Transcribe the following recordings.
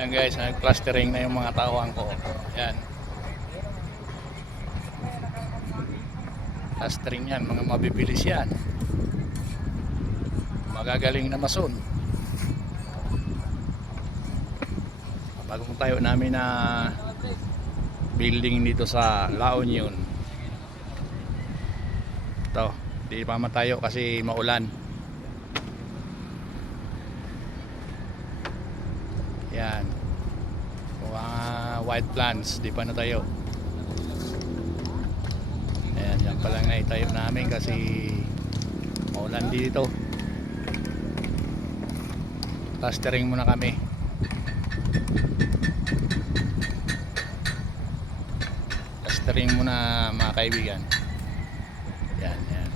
Ayan guys, nag-plastering na yung mga tauhan ko. Ayan. Plastering yan, mga mabibilis yan. Magagaling na mason. Bagong tayo namin na building dito sa La Union. Ito, di pa matayo kasi maulan. Yan. Mga white plants, di pa natayo. Ayan, yan pa lang na itayo namin kasi maulan dito. Plastering muna kami. Plastering muna mga kaibigan. Yan, yan.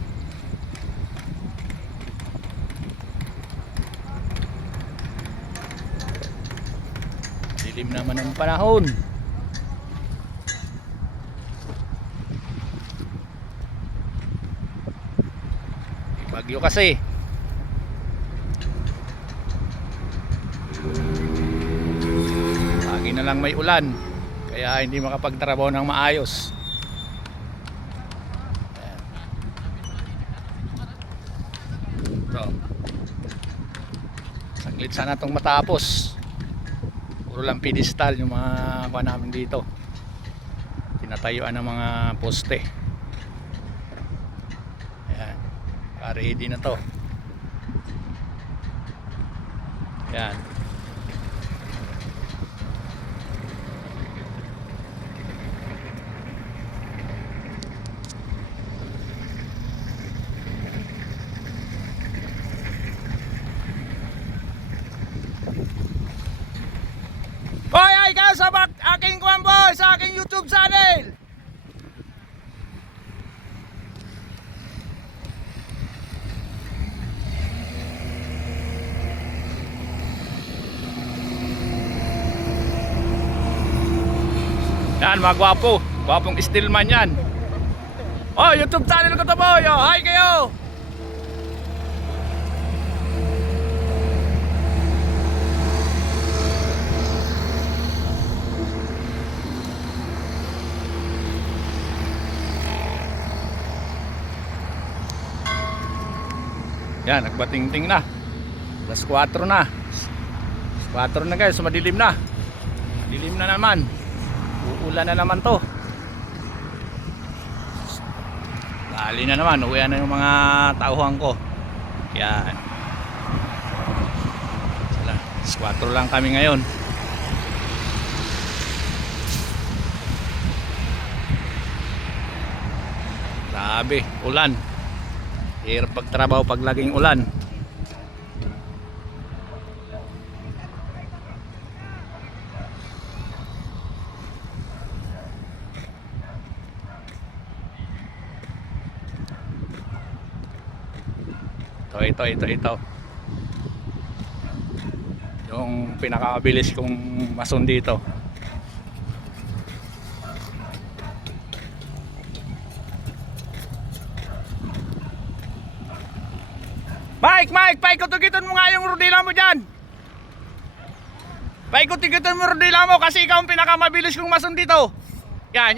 Dilim naman ang panahon. Bagyo kasi. Lagi na lang may ulan. Kaya hindi makapagtrabaho ng maayos. Ayan. Ito. Saglit sana itong matapos. Puro lang pedestal yung mga kuha namin dito. Tinatayuan ng mga poste. Ayan. Ready na to. Ayan. Hoy, ay ka sa aking kuwan boy, sa aking YouTube channel. Yan, mga gwapo. Gwapong steelman yan. Oh, YouTube channel ko to boy. Oh, hi kayo. Yan, nagbatingting na. Alas 4 na. 4 na guys, madilim na. Madilim na naman. Uulan na naman to. Dali na naman, uwi na yung mga tauhan ko. Yan. Alas 4 lang kami ngayon. Grabe, ulan. Hirap pagtrabaho pag laging ulan. Ito. Yung pinakamabilis kong mason dito. Mike, paikot-ikutin mo nga yung rodila mo dyan. Paikot-ikutin mo rodila mo kasi ikaw ang pinakamabilis kong mason dito. Yan.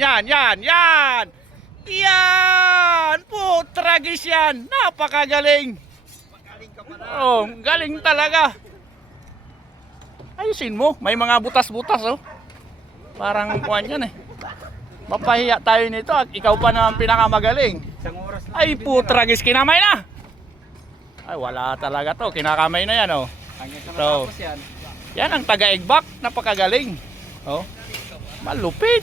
Yan, putragis yan. Napakagaling. Oh, galing talaga. Ayusin mo, may mga butas-butas oh. Parang kuwan yan eh. Mapahiya tayo nito at ikaw pa naman pinakamagaling. Ay putragis, kinamay na. Ay wala talaga to, kinakamay na yan oh. So, yan ang taga-egbak, napakagaling. Oh, malupit.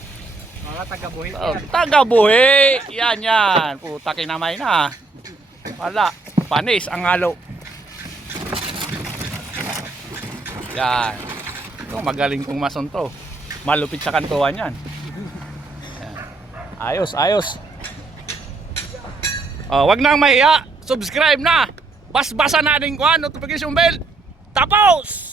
Mga taga-buhi Oh, taga-buhi. Yan. Puta, kinamay na. Wala, panis ang halo. Yan. Ito, magaling kong mason to. Malupit sa kantuan yan. Yan. Ayos. Oh, wag nang mahiya. Subscribe na. Basbasa na din ko, notification bell. Tapos!